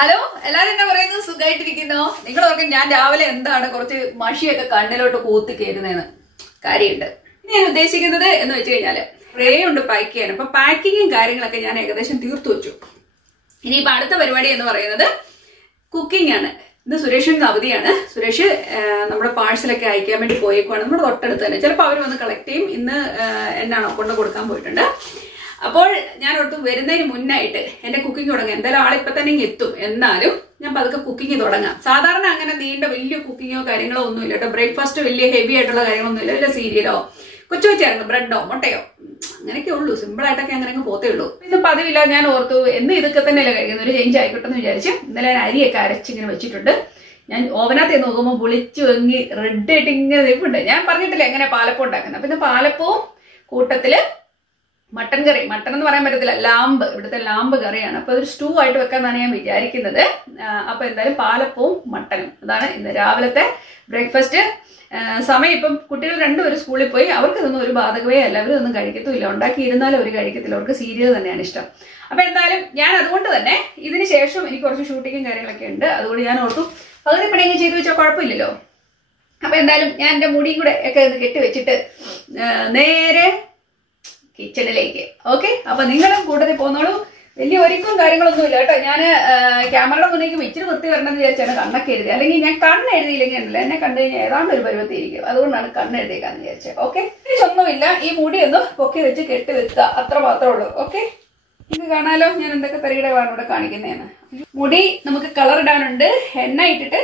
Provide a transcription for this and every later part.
Hello, എല്ലാരും എന്നാ പറയുന്നത്? സുഖമായിട്ടിരിക്കുന്നോ? നിങ്ങളോർക്കും ഞാൻ രാവിലെ എന്താണ് കുറച്ച് മഷിയൊക്കെ കണ്ണിലോട്ട് കൂത്തി കയറുന്നതെന്ന്. കാര്യമുണ്ട്. ഇനി ഞാൻ ഉദ്ദേശിക്കുന്നത് എന്ന് വെച്ച് കഴിഞ്ഞാല് ട്രേ ഉണ്ട് പാക്ക് ചെയ്യാൻ. അപ്പൊ പാക്കിങ്ങും കാര്യങ്ങളൊക്കെ ഞാൻ ഏകദേശം തീർത്തു വെച്ചു. ഇനിയിപ്പോ അടുത്ത പരിപാടി എന്ന് പറയുന്നത് കുക്കിംഗ് ആണ്. ഇന്ന് സുരേഷിന് അവധിയാണ്. സുരേഷ് നമ്മുടെ പാഴ്സലൊക്കെ അയക്കാൻ വേണ്ടി പോയേക്കുവാണ്. നമ്മുടെ തൊട്ടടുത്ത് തന്നെ. ചിലപ്പോൾ അവർ വന്ന് കളക്ട് ചെയ്യും. ഇന്ന് എന്നാണോ കൊണ്ട് കൊടുക്കാൻ പോയിട്ടുണ്ട്. അപ്പോൾ ഞാൻ ഒട്ടും വരുന്നതിന് മുന്നായിട്ട് എന്റെ കുക്കിംഗ് തുടങ്ങാം. എന്തായാലും ആളിപ്പോ തന്നെ എത്തും. എന്നാലും ഞാൻ പതുക്കെ കുക്കിംഗ് തുടങ്ങാം. സാധാരണ അങ്ങനെ നീണ്ട വലിയ കുക്കിങ്ങോ കാര്യങ്ങളോ ഒന്നുമില്ല കേട്ടോ. ബ്രേക്ക്ഫാസ്റ്റ് വലിയ ഹെവി ആയിട്ടുള്ള കാര്യങ്ങളൊന്നുമില്ല. വല്ല സീരിയലോ കൊച്ചു കൊച്ചായിരുന്നു, ബ്രെഡോ മുട്ടയോ അങ്ങനെയൊക്കെ ഉള്ളൂ. സിമ്പിൾ ആയിട്ടൊക്കെ അങ്ങനെ പോത്തേ ഉള്ളൂ. ഇന്ന് പതിവില്ല. ഞാൻ ഓർത്തു എന്ന് ഇതൊക്കെ തന്നെയല്ലേ കഴിക്കുന്നത്, ഒരു ചേഞ്ച് ആയിക്കോട്ടെ എന്ന് വിചാരിച്ച് ഇന്നലെ ഞാൻ അരിയൊക്കെ അരച്ചിങ്ങനെ വെച്ചിട്ടുണ്ട്. ഞാൻ ഓവനകത്ത് നോക്കുമ്പോൾ പൊളിച്ചു വെങ്ങി റെഡ് ആയിട്ട് ഇങ്ങനെ നിൽപ്പുണ്ട്. ഞാൻ പറഞ്ഞിട്ടില്ല എങ്ങനെ പാലപ്പം ഉണ്ടാക്കുന്നത്. അപ്പൊ ഇന്ന് പാലപ്പവും കൂട്ടത്തില് മട്ടൻ കറി. മട്ടൻ എന്ന് പറയാൻ പറ്റത്തില്ല, ലാമ്പ്. ഇവിടുത്തെ ലാമ്പ് കറിയാണ്. അപ്പൊ അതൊരു സ്റ്റൂ ആയിട്ട് വെക്കാന്നാണ് ഞാൻ വിചാരിക്കുന്നത്. അപ്പൊ എന്തായാലും പാലപ്പവും മട്ടനും അതാണ് ഇന്ന് രാവിലത്തെ ബ്രേക്ക്ഫാസ്റ്റ്. സമയം ഇപ്പം കുട്ടികൾ രണ്ടുപേരും സ്കൂളിൽ പോയി. അവർക്കിതൊന്നും ഒരു ബാധകമേ അല്ല. അവരൊന്നും കഴിക്കത്തുമില്ല. ഉണ്ടാക്കിയിരുന്നാലും അവർ കഴിക്കത്തില്ല. അവർക്ക് സീരിയൽ തന്നെയാണ് ഇഷ്ടം. അപ്പൊ എന്തായാലും ഞാൻ അതുകൊണ്ട് തന്നെ ഇതിന് ശേഷം എനിക്ക് കുറച്ച് ഷൂട്ടിങ്ങും കാര്യങ്ങളൊക്കെ ഉണ്ട്. അതുകൊണ്ട് ഞാൻ ഓർത്തു പകുതി പണിയെങ്കിൽ ചെയ്തു വെച്ചാൽ കുഴപ്പമില്ലല്ലോ. അപ്പൊ എന്തായാലും ഞാൻ എന്റെ മുടിയും കൂടെ ഒക്കെ ഒന്ന് കെട്ടി വെച്ചിട്ട് നേരെ കിച്ചണിലേക്ക്. ഓക്കെ, അപ്പൊ നിങ്ങളും കൂട്ടത്തിൽ പോന്നോളൂ. വലിയ ഒരുക്കും കാര്യങ്ങളൊന്നും ഇല്ല കേട്ടോ. ഞാൻ ക്യാമറയുടെ മുന്നേക്ക് ഇച്ചിരി വൃത്തി വരണമെന്ന് വിചാരിച്ചാണ് കണ്ണൊക്കെ എഴുതി. അല്ലെങ്കിൽ ഞാൻ കണ്ണ് എഴുതിയില്ലെങ്കിൽ ഉണ്ടല്ലോ, എന്നെ കണ്ടു കഴിഞ്ഞാൽ ഏതാണ്ട് ഒരു പരുവത്തിയിരിക്കും. അതുകൊണ്ടാണ് കണ്ണ് എഴുതിയേക്കാന്ന് വിചാരിച്ചത്. ഓക്കെ, ഒന്നുമില്ല. ഈ മുടി ഒന്ന് പൊക്കി വെച്ച് കെട്ടി വെക്കുക, അത്ര മാത്രമേ ഉള്ളൂ. ഓക്കെ, ഇത് കാണാലോ ഞാൻ എന്തൊക്കെ തരികിടകളാണ് ഇവിടെ കാണിക്കുന്നതെന്ന്. മുടി നമുക്ക് കളർ ഇടാനുണ്ട്. ഹെന്ന ഇട്ടിട്ട്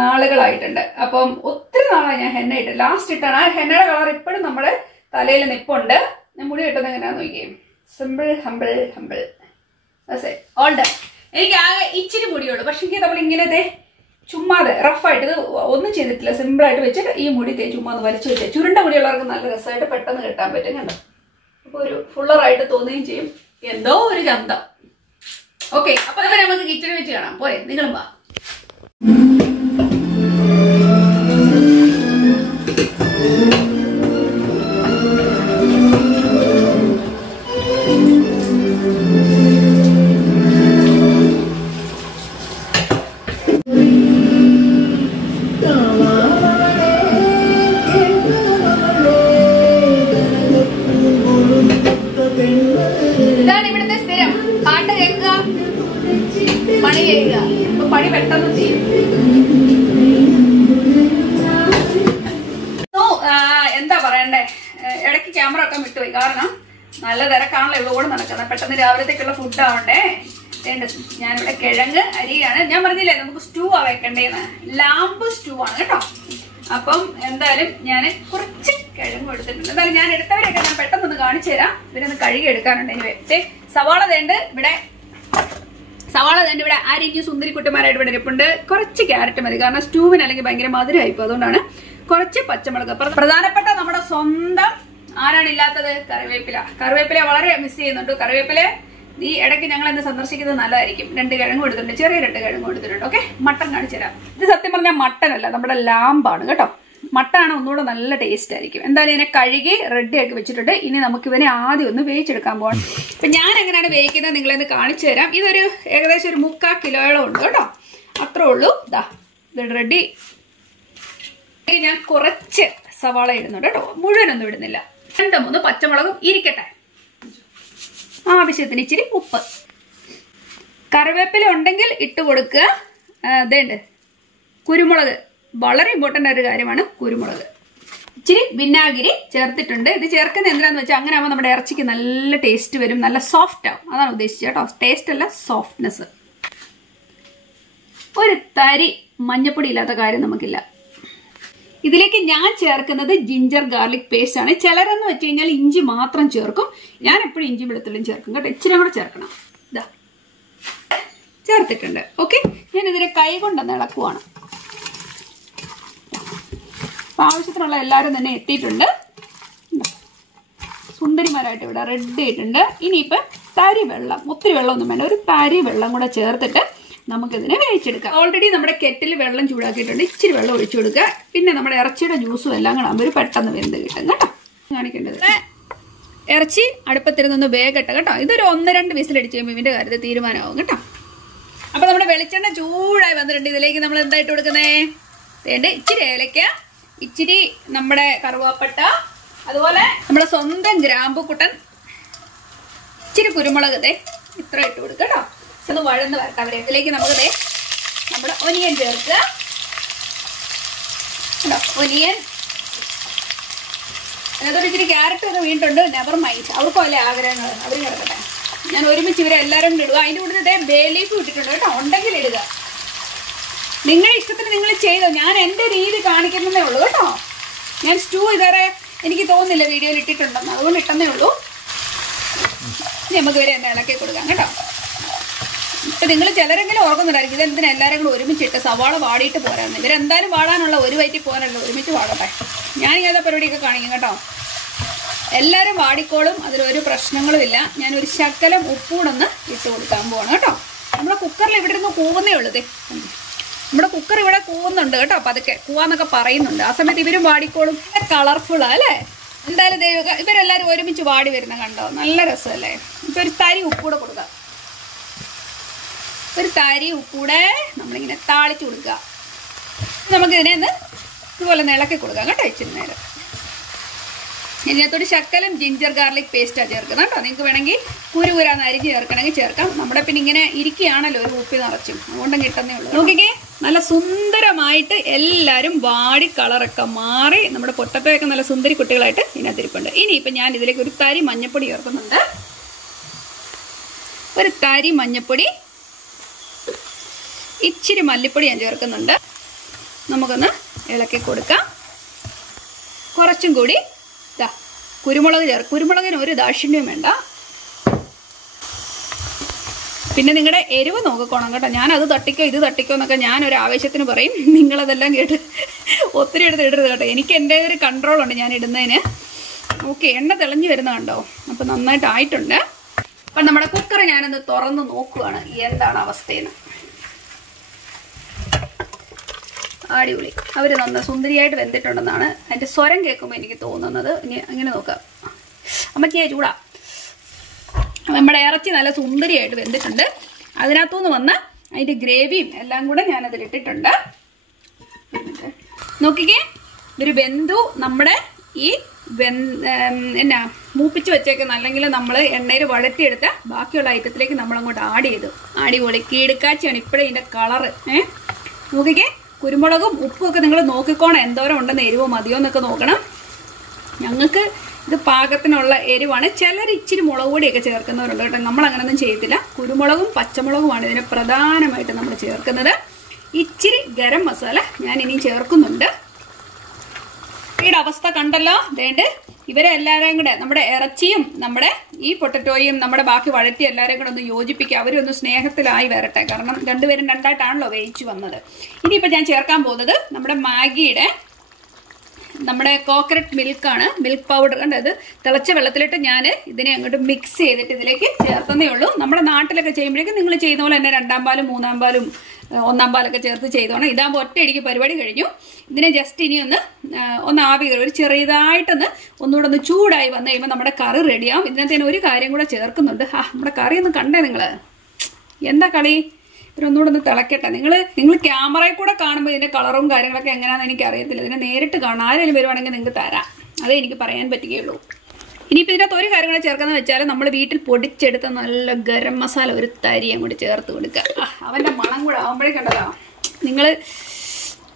നാളുകളായിട്ടുണ്ട്. അപ്പം ഒത്തിരി നാളായി ഞാൻ ഹെന്ന ഇട്ട്. ലാസ്റ്റ് ഇട്ടാണ്. ആ ഹെന്നയുടെ കളർ ഇപ്പോഴും നമ്മുടെ തലയിൽ നിപ്പുണ്ട്. ഞാൻ മുടി കിട്ടുന്നത് എങ്ങനെയാന്ന് നോക്കിയേ. Simple humble humble all done. എനിക്ക് ആകെ ഇച്ചിരി മുടിയുള്ളൂ. പക്ഷെ എനിക്ക് നമ്മൾ ഇങ്ങനത്തെ ചുമ്മാതെ റഫായിട്ട് ഇത് ഒന്നും ചെയ്തിട്ടില്ല. സിമ്പിൾ ആയിട്ട് വെച്ചിട്ട് ഈ മുടി ചുമ്മാ ഒന്ന് വലിച്ചു വെച്ചാൽ ചുരുണ്ട മുടിയുള്ളവർക്ക് നല്ല രസമായിട്ട് പെട്ടെന്ന് കെട്ടാൻ പറ്റും. കണ്ടോ, അപ്പൊ ഒരു ഫുള്ളറായിട്ട് തോന്നുകയും ചെയ്യും. എന്തോ ഒരു ചന്തം. ഓക്കെ, അപ്പൊ അതൊക്കെ നമുക്ക് കിച്ചണിൽ വെച്ച് കാണാം. പോരെ, നിങ്ങളും വാ. ഇതാണ് ഇവിടുത്തെ സ്ഥിരം. പാട്ട് കേൾക്കുക, പണി കേൾക്കുക. അപ്പൊ പണി പെട്ടെന്ന് ചെയ്യും. എന്താ പറയണ്ടേ, ഇടയ്ക്ക് ക്യാമറ ഒക്കെ വിട്ടുപോയി. കാരണം നല്ല തിരക്കാണല്ലോ ഇവിടെ ഓടി നടക്കുന്നത്. പെട്ടെന്ന് രാവിലത്തേക്കുള്ള ഫുഡ് ആവണ്ടേ. ഞാനിവിടെ കിഴങ്ങ് അരിയാണ്. ഞാൻ പറഞ്ഞില്ലേ നമുക്ക് സ്റ്റൂ ആ വെക്കണ്ടേന്ന്. ലാമ്പ് സ്റ്റൂ ആണ് കേട്ടോ. അപ്പം എന്തായാലും ഞാൻ കുറച്ച് കിഴങ്ങ് എടുത്തിട്ടുണ്ട്. എന്തായാലും ഞാൻ എടുത്തവരൊക്കെ ഞാൻ പെട്ടെന്നൊന്ന് കാണിച്ചു തരാം. ഇവരൊന്ന് കഴുകി എടുക്കാനുണ്ട്. ഇനി സവാള തേണ്ട് ഇവിടെ, ഇവിടെ അരിഞ്ഞ് സുന്ദരിക്കുട്ടിമാരായിട്ട് ഇവിടെ ഇരിപ്പുണ്ട്. കുറച്ച് ക്യാരറ്റ് മതി, കാരണം സ്റ്റൂവിന് അല്ലെങ്കിൽ ഭയങ്കര മധുരമായിപ്പോ. അതുകൊണ്ടാണ് കുറച്ച് പച്ചമുളക്. പ്രധാനപ്പെട്ട നമ്മുടെ സ്വന്തം ആരാണ് ഇല്ലാത്തത്? കറിവേപ്പില വളരെ മിസ് ചെയ്യുന്നുണ്ട്. കറിവേപ്പില ഈ ഇടയ്ക്ക് ഞങ്ങൾ എന്നെ സന്ദർശിക്കുന്നത് നല്ലതായിരിക്കും. 2 കിഴങ്ങും എടുത്തിട്ടുണ്ട്, ചെറിയ 2 കിഴങ്ങും എടുത്തിട്ടുണ്ട്. ഓക്കെ, മട്ടൺ കാണിച്ചു തരാം. ഇത് സത്യം പറഞ്ഞാൽ മട്ടൺ അല്ല, നമ്മുടെ ലാമ്പാണ് കേട്ടോ. മട്ടനാണ് ഒന്നുകൂടെ നല്ല ടേസ്റ്റ് ആയിരിക്കും. എന്തായാലും ഇതിനെ കഴുകി റെഡി ആക്കി വെച്ചിട്ടുണ്ട്. ഇനി നമുക്ക് ഇവനെ ആദ്യം ഒന്ന് വേവിച്ചെടുക്കാൻ പോകണം. അപ്പൊ ഞാൻ എങ്ങനെയാണ് വേവിക്കുന്നത് നിങ്ങളെന്ന് കാണിച്ചു തരാം. ഇതൊരു ഏകദേശം ഒരു 3/4 കിലോയോളം ഉണ്ട് കേട്ടോ. അത്രേ ഉള്ളൂ. ഇതാ ഇത് റെഡി. ഞാൻ കുറച്ച് സവാള ഇടുന്നുണ്ട് കേട്ടോ, മുഴുവനൊന്നും ഇടുന്നില്ല. 2-3 പച്ചമുളകും ഇരിക്കട്ടെ. ആവശ്യത്തിന് ഇച്ചിരി ഉപ്പ്. കറിവേപ്പില ഉണ്ടെങ്കിൽ ഇട്ട് കൊടുക്കുക. അതേണ്ട് കുരുമുളക്, വളരെ ഇമ്പോർട്ടൻ്റ് ആയൊരു കാര്യമാണ് കുരുമുളക്. ഇച്ചിരി വിനാഗിരി ചേർത്തിട്ടുണ്ട്. ഇത് ചേർക്കുന്നത് എന്തിനാന്ന് വെച്ചാൽ അങ്ങനെ ആകുമ്പോൾ നമ്മുടെ ഇറച്ചിക്ക് നല്ല ടേസ്റ്റ് വരും, നല്ല സോഫ്റ്റ് ആവും. അതാണ് ഉദ്ദേശിച്ചത് കേട്ടോ. ടേസ്റ്റ് അല്ല, സോഫ്റ്റ്നെസ്. ഒരു തരി മഞ്ഞപ്പൊടി ഇല്ലാത്ത കാര്യം നമുക്കില്ല. ഇതിലേക്ക് ഞാൻ ചേർക്കുന്നത് ജിഞ്ചർ ഗാർലിക് പേസ്റ്റ് ആണ്. ചിലരെന്ന് വെച്ച് കഴിഞ്ഞാൽ ഇഞ്ചി മാത്രം ചേർക്കും. ഞാൻ എപ്പോഴും ഇഞ്ചി വെളുത്തുള്ളിയും ചേർക്കും കേട്ടോ. ഇച്ചിരി കൂടെ ചേർക്കണം. ഇതാ ചേർത്തിട്ടുണ്ട്. ഓക്കെ, ഞാൻ ഇതിനെ കൈ കൊണ്ടൊന്ന് ഇളക്കുവാണ്. ആവശ്യത്തിനുള്ള എല്ലാവരും തന്നെ എത്തിയിട്ടുണ്ട്. സുന്ദരിമാരായിട്ട് ഇവിടെ റെഡി ആയിട്ടുണ്ട്. ഇനിയിപ്പോൾ തരി വെള്ളം, ഒത്തിരി വെള്ളമൊന്നും വേണ്ട, ഒരു തരി വെള്ളം കൂടെ ചേർത്തിട്ട് നമുക്കിതിനെ വേവിച്ചെടുക്കാം. ഓൾറെഡി നമ്മുടെ കെറ്റിൽ വെള്ളം ചൂടാക്കിയിട്ടുണ്ട്. ഇച്ചിരി വെള്ളം ഒഴിച്ചു കൊടുക്കുക. പിന്നെ നമ്മുടെ ഇറച്ചിയുടെ ജ്യൂസും എല്ലാം കൂടെ ആകുമ്പോൾ പെട്ടെന്ന് വെന്ത് കിട്ടും കേട്ടോ. കാണിക്കേണ്ടത് ഇറച്ചി അടുപ്പത്തിരുന്നൊന്ന് വേഗട്ടെ കേട്ടോ. ഇതൊരു 1-2 വിസിലടിച്ച് കഴിയുമ്പോൾ ഇതിന്റെ കാര്യത്തിൽ തീരുമാനമാവും കേട്ടോ. അപ്പൊ നമ്മുടെ വെളിച്ചെണ്ണ ചൂടായി വന്നിട്ടുണ്ട്. ഇതിലേക്ക് നമ്മൾ എന്തായിട്ട് കൊടുക്കുന്നേ? വേണ്ട ഇച്ചിരി ഏലക്ക, ഇച്ചിരി നമ്മുടെ കറുവാപ്പട്ട, അതുപോലെ നമ്മുടെ സ്വന്തം ഗ്രാമ്പുക്കുട്ടൻ, ഇച്ചിരി കുരുമുളക് ഇത്ര ഇട്ട് കൊടുക്കുക കേട്ടോ. ഒന്ന് വഴന്ന് വരട്ടെ അവരെ. ഇതിലേക്ക് നമുക്ക് നമ്മുടെ ഒനിയൻ ചേർക്കുക കേട്ടോ. ഒനിയൻ അതിനകത്തോട് ഇച്ചിരി ക്യാരറ്റ് ഒക്കെ വീണിട്ടുണ്ട്. നെവർ മൈൻഡ്, അവർക്കും അല്ലേ ആഗ്രഹങ്ങൾ, അവർ കിടക്കട്ടെ. ഞാൻ ഒരുമിച്ച് ഇവരെ എല്ലാവരും ഇടുക. അതിൻ്റെ കൂടെ ബേ ലീഫ് ഇട്ടിട്ടുണ്ട് കേട്ടോ. ഉണ്ടെങ്കിൽ ഇടുക. നിങ്ങളുടെ ഇഷ്ടത്തിന് നിങ്ങൾ ചെയ്തോ. ഞാൻ എൻ്റെ രീതി കാണിക്കുന്നതേ ഉള്ളൂ കേട്ടോ. ഞാൻ സ്റ്റൂ ഇതുവരെ എനിക്ക് തോന്നുന്നില്ല വീഡിയോയിൽ ഇട്ടിട്ടുണ്ടെന്ന്, അതുകൊണ്ട് ഇട്ടെന്നേ ഉള്ളൂ. ഇനി നമുക്ക് ഇവരെ ഒന്ന് ഇളക്കി കൊടുക്കാം കേട്ടോ. ഇപ്പം നിങ്ങൾ ചിലരെങ്കിലും ഓർക്കുന്നുണ്ടായിരിക്കും ഇതെന്തിനാ എല്ലാവരും കൂടെ ഒരുമിച്ചിട്ട് സവാള വാടിയിട്ട് പോരാന്ന്. ഇവരെന്തായാലും വാടാനുള്ള ഒരു വയറ്റിൽ പോരാനല്ലോ, ഒരുമിച്ച് വാടട്ടെ. ഞാൻ ഇങ്ങനത്തെ പരിപാടിയൊക്കെ കാണിക്കും കേട്ടോ. എല്ലാവരും വാടിക്കോളും, അതിലൊരു പ്രശ്നങ്ങളുമില്ല. ഞാനൊരു ശകലം ഉപ്പൂടൊന്ന് ഇട്ട് കൊടുക്കാൻ പോവാണ് കേട്ടോ. നമ്മുടെ കുക്കറിൽ ഇവിടെ ഇരുന്ന് കൂവുന്നേ ഉള്ളൂ. നമ്മുടെ കുക്കർ ഇവിടെ കൂവുന്നുണ്ട് കേട്ടോ. പതുക്കെ കൂവാന്നൊക്കെ പറയുന്നുണ്ട്. ആ സമയത്ത് ഇവരും വാടിക്കോളും. കളർഫുള്ളാ അല്ലേ? എന്തായാലും ഇവരെല്ലാവരും ഒരുമിച്ച് വാടി വരുന്ന കണ്ടോ, നല്ല രസമല്ലേ? ഇപ്പം ഒരു തരി ഉപ്പൂടെ കൊടുക്കുക. ഒരു തരി ഉപ്പൂടെ നമ്മളിങ്ങനെ താളിച്ച് കൊടുക്കുക. നമുക്കിതിനെ ഒന്ന് ഇതുപോലെ ഇളക്കി കൊടുക്കാം കേട്ടോ. ഇച്ചിരി നേരം ഇതിനകത്തോട് ശക്കലം ജിഞ്ചർ ഗാർലിക് പേസ്റ്റാണ് ചേർക്കുന്നത് കേട്ടോ. നിങ്ങൾക്ക് വേണമെങ്കിൽ കുരുകുരാന്ന് അരിഞ്ഞ് ചേർക്കണമെങ്കിൽ ചേർക്കാം. നമ്മുടെ പിന്നെ ഇങ്ങനെ ഇരിക്കുകയാണല്ലോ ഒരു ഉപ്പി നിറച്ചും, അതുകൊണ്ടും കിട്ടുന്നേ ഉള്ളൂ. നോക്കിക്കേ, നല്ല സുന്ദരമായിട്ട് എല്ലാവരും വാടി കളറൊക്കെ മാറി നമ്മുടെ പൊട്ടപ്പയൊക്കെ നല്ല സുന്ദരി കുട്ടികളായിട്ട് ഇതിനകത്തിരിപ്പുണ്ട്. ഇനിയിപ്പം ഞാൻ ഇതിലേക്ക് ഒരു തരി മഞ്ഞപ്പൊടി ചേർക്കുന്നുണ്ട്. ഒരു തരി മഞ്ഞപ്പൊടി, ഇച്ചിരി മല്ലിപ്പൊടി ഞാൻ ചേർക്കുന്നുണ്ട്. നമുക്കൊന്ന് ഇളക്കി കൊടുക്കാം. കുറച്ചും കൂടി കുരുമുളക് കുരുമുളകിന് ഒരു ദാക്ഷിണ്യം വേണ്ട. പിന്നെ നിങ്ങളുടെ എരിവ് നോക്കിക്കോണം കേട്ടോ. ഞാനത് തട്ടിക്കോ ഇത് തട്ടിക്കോ എന്നൊക്കെ ഞാനൊരു ആവേശത്തിന് പറയും. നിങ്ങളതെല്ലാം കേട്ട് ഒത്തിരി എടുത്ത് ഇടരുത് കേട്ടോ. എനിക്ക് എൻ്റെ ഒരു കൺട്രോളുണ്ട് ഞാൻ ഇടുന്നതിന്. ഓക്കെ, എണ്ണ തെളിഞ്ഞു വരുന്ന കണ്ടോ. അപ്പം നന്നായിട്ടായിട്ടുണ്ട്. അപ്പം നമ്മുടെ കുക്കർ ഞാനൊന്ന് തുറന്ന് നോക്കുകയാണ് എന്താണ് അവസ്ഥയെന്ന്. അടിപൊളി. അവർ നന്ന സുന്ദരിയായിട്ട് വെന്തിട്ടുണ്ടെന്നാണ് അതിൻ്റെ സ്വരം കേൾക്കുമ്പോൾ എനിക്ക് തോന്നുന്നത്. ഇനി അങ്ങനെ നോക്കാം. അമ്മയ്ക്ക് ചൂടാ. നമ്മുടെ ഇറച്ചി നല്ല സുന്ദരിയായിട്ട് വെന്തിട്ടുണ്ട്. അതിനകത്തുനിന്ന് വന്ന അതിൻ്റെ ഗ്രേവിയും എല്ലാം കൂടെ ഞാനതിലിട്ടിട്ടുണ്ട്. നോക്കിക്കേ, ഇതൊരു വെന്തു. നമ്മുടെ ഈ എന്നാ മൂപ്പിച്ച് വെച്ചേക്കുന്ന അല്ലെങ്കിൽ നമ്മൾ എണ്ണയിൽ വഴറ്റിയെടുത്ത ബാക്കിയുള്ള ഐറ്റത്തിലേക്ക് നമ്മളങ്ങോട്ട് ആഡ് ചെയ്തു. അടിപൊളി കീടുക്കാച്ചിയാണ് ഇപ്പോഴേ ഇതിൻ്റെ കളറ്. നോക്കിക്കേ, കുരുമുളകും ഉപ്പും ഒക്കെ നിങ്ങൾ നോക്കിക്കോണം എന്തോരം ഉണ്ടെന്ന്, എരിവോ മതിയോ എന്നൊക്കെ നോക്കണം. ഞങ്ങൾക്ക് ഇത് പാകത്തിനുള്ള എരിവാണ്. ചിലർ ഇച്ചിരി മുളക് പൊടിയൊക്കെ ചേർക്കുന്നവരുണ്ട് കേട്ടോ. നമ്മൾ അങ്ങനെയൊന്നും ചെയ്യത്തില്ല. കുരുമുളകും പച്ചമുളകുമാണ് ഇതിന് പ്രധാനമായിട്ട് നമ്മൾ ചേർക്കുന്നത്. ഇച്ചിരി ഗരം മസാല ഞാൻ ഇനിയും ചേർക്കുന്നുണ്ട്. ഇവിടെ അവസ്ഥ കണ്ടല്ലോ. വേണ്ട ഇവരെ എല്ലാവരെയും കൂടെ നമ്മുടെ ഇറച്ചിയും നമ്മുടെ ഈ പൊട്ടറ്റോയും നമ്മുടെ ബാക്കി വഴറ്റി എല്ലാവരെയും കൂടെ ഒന്ന് യോജിപ്പിക്കുക. അവരൊന്ന് സ്നേഹത്തിലായി വരട്ടെ. കാരണം രണ്ടുപേരും രണ്ടായിട്ടാണല്ലോ വേവിച്ച് വന്നത്. ഇനിയിപ്പോൾ ഞാൻ ചേർക്കാൻ പോകുന്നത് നമ്മുടെ മാഗിയുടെ നമ്മുടെ കോക്കനട്ട് മിൽക്കാണ്. മിൽക്ക് പൗഡർ കണ്ട് അത് തിളച്ച വെള്ളത്തിലിട്ട് ഞാൻ ഇതിനെ അങ്ങോട്ട് മിക്സ് ചെയ്തിട്ട് ഇതിലേക്ക് ചേർത്തന്നേ ഉള്ളൂ. നമ്മുടെ നാട്ടിലൊക്കെ ചെയ്യുമ്പോഴേക്കും നിങ്ങൾ ചെയ്യുന്ന പോലെ തന്നെ 2ാം പാലും 3ാം പാലും 1ാം പാലൊക്കെ ചേർത്ത് ചെയ്തോണം. ഇതാകുമ്പോൾ ഒറ്റയടിക്ക് പരിപാടി കഴിഞ്ഞു. ഇതിനെ ജസ്റ്റ് ഇനി ഒന്ന് ആവി ഒരു ചെറിയതായിട്ടൊന്ന് ഒന്നുകൂടെ ഒന്ന് ചൂടായി വന്നു കഴിയുമ്പോൾ നമ്മുടെ കറി റെഡിയാവും. ഇതിനകത്ത് തന്നെ ഒരു കാര്യം കൂടെ ചേർക്കുന്നുണ്ട്. നമ്മുടെ കറി ഒന്ന് കണ്ടേ നിങ്ങൾ. എന്താ കളി? ഇവരൊന്നുകൂടെ ഒന്ന് തിളക്കട്ടെ. നിങ്ങൾ ക്യാമറയിൽ കൂടെ കാണുമ്പോൾ ഇതിന്റെ കളറും കാര്യങ്ങളൊക്കെ എങ്ങനെയാണെന്ന് എനിക്ക് അറിയത്തില്ല. ഇതിനെ നേരിട്ട് കാണാം. ആരെങ്കിലും വരുവാണെങ്കിൽ നിങ്ങൾക്ക് തരാം. അതേ എനിക്ക് പറയാൻ പറ്റുകയുള്ളൂ. ഇനിയിപ്പോൾ ഇതിനകത്ത് ഒരു കാര്യം കൂടെ ചേർക്കാന്ന് വെച്ചാൽ നമ്മൾ വീട്ടിൽ പൊടിച്ചെടുത്ത നല്ല ഗരം മസാല ഒരു തരിയും കൂടി ചേർത്ത് കൊടുക്കുക. അവൻ്റെ മണം കൂടെ ആകുമ്പോഴേക്കുണ്ടല്ലോ നിങ്ങൾ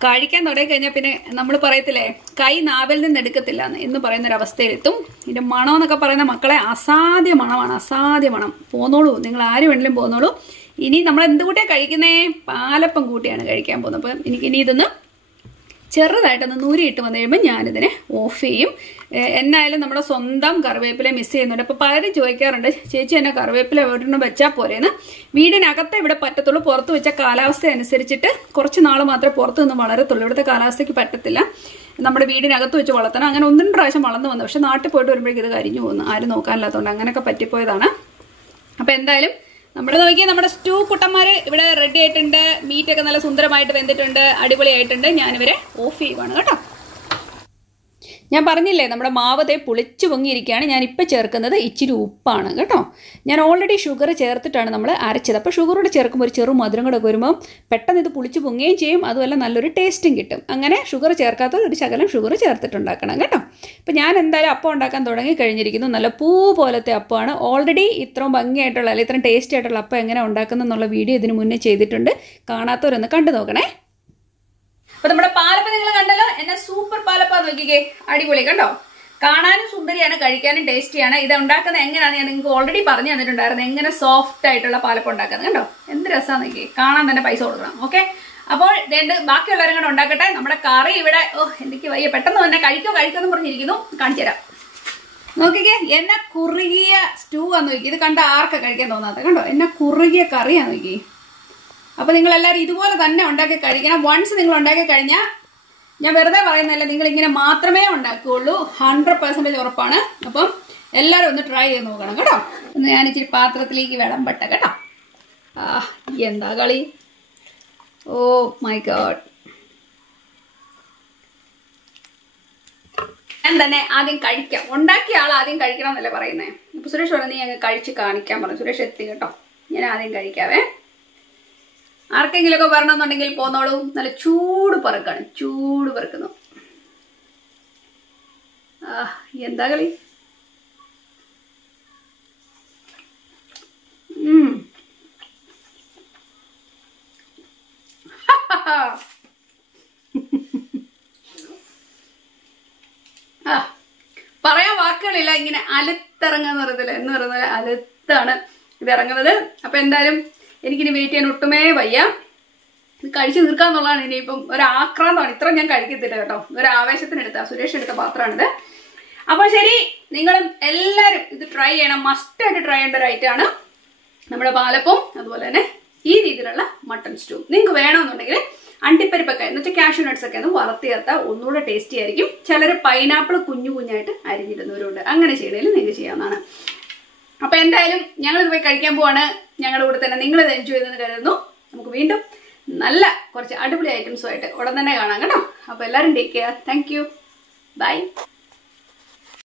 കഴിക്കാൻ തുടങ്ങി കഴിഞ്ഞാൽ പിന്നെ നമ്മൾ പറയത്തില്ലേ കൈ നാവിൽ നിന്ന് എടുക്കത്തില്ല എന്ന് പറയുന്നൊരവസ്ഥയിലെത്തും. ഇതിൻ്റെ മണം എന്നൊക്കെ പറയുന്ന മക്കളെ അസാധ്യ മണമാണ്. അസാധ്യ മണം. പോന്നോളൂ, നിങ്ങൾ ആര് വേണമെങ്കിലും പോന്നോളൂ. ഇനി നമ്മൾ എന്ത് കൂട്ടിയാണ് കഴിക്കുന്നേ? പാലപ്പം കൂട്ടിയാണ് കഴിക്കാൻ പോകുന്നത്. അപ്പം എനിക്കിനി ഇതൊന്ന് ചെറുതായിട്ടൊന്ന് നൂരിയിട്ട് വന്നു കഴിയുമ്പോൾ ഞാനിതിനെ ഓഫ് ചെയ്യും. എന്നായാലും നമ്മുടെ സ്വന്തം കറിവേപ്പില മിസ് ചെയ്യുന്നുണ്ട്. അപ്പോൾ പലരും ചോദിക്കാറുണ്ട്, ചേച്ചി എന്നെ കറിവേപ്പില ഒരെണ്ണം വെച്ചാൽ പോരേന്ന്. വീടിനകത്ത് ഇവിടെ പറ്റത്തുള്ളൂ. പുറത്ത് വെച്ച കാലാവസ്ഥ അനുസരിച്ചിട്ട് കുറച്ച് നാൾ മാത്രമേ പുറത്ത് നിന്ന് വളരത്തുള്ളൂ. ഇവിടുത്തെ കാലാവസ്ഥയ്ക്ക് പറ്റത്തില്ല. നമ്മുടെ വീടിനകത്ത് വെച്ച് വളർത്തണം. അങ്ങനെ 1-2 പ്രാവശ്യം വളർന്നു വന്നു. പക്ഷെ നാട്ടിൽ പോയിട്ട് വരുമ്പോഴേക്കും ഇത് കരിഞ്ഞു പോകുന്നു. ആരും നോക്കാനില്ലാത്തതുകൊണ്ട് അങ്ങനെയൊക്കെ പറ്റിപ്പോയതാണ്. അപ്പോൾ എന്തായാലും നമ്മുടെ സ്റ്റൂ കുട്ടന്മാർ ഇവിടെ റെഡി ആയിട്ടുണ്ട്. മീറ്റൊക്കെ നല്ല സുന്ദരമായിട്ട് വെന്തിട്ടുണ്ട്. അടിപൊളിയായിട്ടുണ്ട്. ഞാനിവരെ ഓഫ് ചെയ്യുവാണ് കേട്ടോ. ഞാൻ പറഞ്ഞില്ലേ നമ്മുടെ മാവത്തെ പുളിച്ചു പൊങ്ങിയിരിക്കുകയാണ്. ഞാനിപ്പോൾ ചേർക്കുന്നത് ഇച്ചിരി ഉപ്പാണ് കേട്ടോ. ഞാൻ ഓൾറെഡി ഷുഗർ ചേർത്തിട്ടാണ് നമ്മൾ അരച്ചത്. അപ്പോൾ ഷുഗറോട് ചേർക്കുമ്പോൾ ഒരു ചെറു മധുരം കൂടെ വരുമ്പോൾ പെട്ടെന്ന് ഇത് പുളിച്ചു പൊങ്ങുകയും ചെയ്യും, അതുമല്ല നല്ലൊരു ടേസ്റ്റും കിട്ടും. അങ്ങനെ ഷുഗർ ചേർക്കാത്ത ഒരു ശകലം ഷുഗർ ചേർത്തിട്ടുണ്ടാക്കണം കേട്ടോ. അപ്പോൾ ഞാൻ എന്തായാലും അപ്പം ഉണ്ടാക്കാൻ തുടങ്ങി കഴിഞ്ഞിരിക്കുന്നു. നല്ല പൂ പോലത്തെ അപ്പമാണ്. ഓൾറെഡി ഇത്രയും ഭംഗിയായിട്ടുള്ള അല്ലെങ്കിൽ ഇത്രയും ടേസ്റ്റി ആയിട്ടുള്ള അപ്പം എങ്ങനെ ഉണ്ടാക്കുന്നതെന്നുള്ള വീഡിയോ ഇതിന് മുന്നേ ചെയ്തിട്ടുണ്ട്. കാണാത്തവരൊന്ന് കണ്ടു നോക്കണേ. അപ്പോൾ നമ്മുടെ പാലപ്പം നിങ്ങൾ കണ്ടല്ലോ, എന്നെ സൂപ്പർ പാലപ്പം നോക്കിക്കേ, അടിപൊളി കണ്ടോ. കാണാനും സുന്ദരിയാണ്, കഴിക്കാനും ടേസ്റ്റിയാണ്. ഇത് ഉണ്ടാക്കുന്നത് എങ്ങനെയാണെന്ന് ഞാൻ നിങ്ങൾക്ക് ഓൾറെഡി പറഞ്ഞു തന്നിട്ടുണ്ടായിരുന്നു, എങ്ങനെ സോഫ്റ്റ് ആയിട്ടുള്ള പാലപ്പം ഉണ്ടാക്കുന്നത് കണ്ടോ. എന്ത് രസമാണ് നോക്കി, കാണാൻ തന്നെ പൈസ കൊടുക്കണം. ഓക്കെ, അപ്പോൾ ഇതേണ്ട ബാക്കിയുള്ളവരും കൂടെ ഉണ്ടാക്കട്ടെ. നമ്മുടെ കറി ഇവിടെ എനിക്ക് വയ്യ, പെട്ടെന്ന് തന്നെ കഴിക്കുമെന്ന് പറഞ്ഞിരിക്കുന്നു. കാണിച്ചു തരാം. നോക്കിക്കേ, എന്നെ കുറുകിയ സ്റ്റൂ ആന്ന് നോക്കി. ഇത് കണ്ട ആർക്കാ കഴിക്കാൻ തോന്നാത്ത കണ്ടോ, എന്നെ കുറുകിയ കറിയാന്ന് നോക്കി. അപ്പോൾ നിങ്ങളെല്ലാവരും ഇതുപോലെ തന്നെ ഉണ്ടാക്കി കഴിക്കണം. വൺസ് നിങ്ങൾ ഉണ്ടാക്കി കഴിഞ്ഞാൽ, ഞാൻ വെറുതെ പറയുന്നതല്ല, നിങ്ങൾ ഇങ്ങനെ മാത്രമേ ഉണ്ടാക്കുകയുള്ളൂ. 100% ഉറപ്പാണ്. അപ്പം എല്ലാവരും ഒന്ന് ട്രൈ ചെയ്ത് നോക്കണം കേട്ടോ. ഒന്ന് ഞാൻ ഇച്ചിരി പാത്രത്തിലേക്ക് വിളമ്പട്ടെ കേട്ടോ. എന്താ കളി, ഓ മൈ ഗോഡ്. ഞാൻ തന്നെ ആദ്യം കഴിക്കാം. ഉണ്ടാക്കിയ ആൾ ആദ്യം കഴിക്കണം എന്നല്ലേ പറയുന്നത്. അപ്പോൾ സുരേഷ് പറഞ്ഞു നീ അങ്ങ് കഴിച്ച് കാണിക്കാൻ പറഞ്ഞു. സുരേഷ് എത്തി കേട്ടോ. ഞാൻ ആദ്യം കഴിക്കാവേ. ആർക്കെങ്കിലുമൊക്കെ വരണമെന്നുണ്ടെങ്കിൽ പോന്നോളൂ. നല്ല ചൂട് പറക്കാണ്, ചൂട് പറക്കുന്നു. എന്താ കളി. പറയാൻ വാക്കുകളില്ല. ഇങ്ങനെ അലുത്തിറങ്ങാന്ന് പറയത്തില്ല, എന്ന് പറയുന്നത് അലുത്താണ് ഇത് ഇറങ്ങുന്നത്. അപ്പൊ എന്തായാലും എനിക്കിനി വെയിറ്റ് ചെയ്യാൻ ഒട്ടുമേ വയ്യ. ഇത് കഴിച്ചു തീർക്കാന്നുള്ളതാണ് ഇനിയിപ്പം ഒരു ആക്രാന്തമാണ്. ഇത്ര ഞാൻ കഴിക്കത്തില്ല കേട്ടോ, ഒരു ആവേശത്തിനെടുത്ത സുരേഷ് എടുത്ത പാത്രമാണിത്. അപ്പോൾ ശരി, നിങ്ങളും എല്ലാവരും ഇത് ട്രൈ ചെയ്യണം. മസ്റ്റായിട്ട് ട്രൈ ചെയ്യേണ്ട ഒരു ഐറ്റമാണ് നമ്മുടെ പാലപ്പവും അതുപോലെ തന്നെ ഈ രീതിയിലുള്ള മട്ടൺ സ്റ്റൂ. നിങ്ങൾക്ക് വേണമെന്നുണ്ടെങ്കിൽ അണ്ടിപ്പരിപ്പൊക്കെ എന്ന് വെച്ചാൽ കാഷ്യൂ നട്ട്സ് ഒക്കെ ഒന്ന് വറുത്ത് ചേർത്താൽ ഒന്നുകൂടെ ടേസ്റ്റി ആയിരിക്കും. ചിലർ പൈനാപ്പിൾ കുഞ്ഞു കുഞ്ഞായിട്ട് അരിഞ്ഞിടുന്നവരുണ്ട്. അങ്ങനെ ചെയ്യണേലും നിങ്ങൾക്ക് ചെയ്യാവുന്നതാണ്. അപ്പൊ എന്തായാലും ഞങ്ങളിത് പോയി കഴിക്കാൻ പോവാണ്. ഞങ്ങളുടെ കൂടെ തന്നെ നിങ്ങൾ ഇത് എൻജോയ് ചെയ്തെന്ന് കരുതുന്നു. നമുക്ക് വീണ്ടും നല്ല കുറച്ച് അടിപൊളി ഐറ്റംസുമായിട്ട് ഉടൻ തന്നെ കാണാം കേട്ടോ. അപ്പൊ എല്ലാവരും take care. Thank you. By.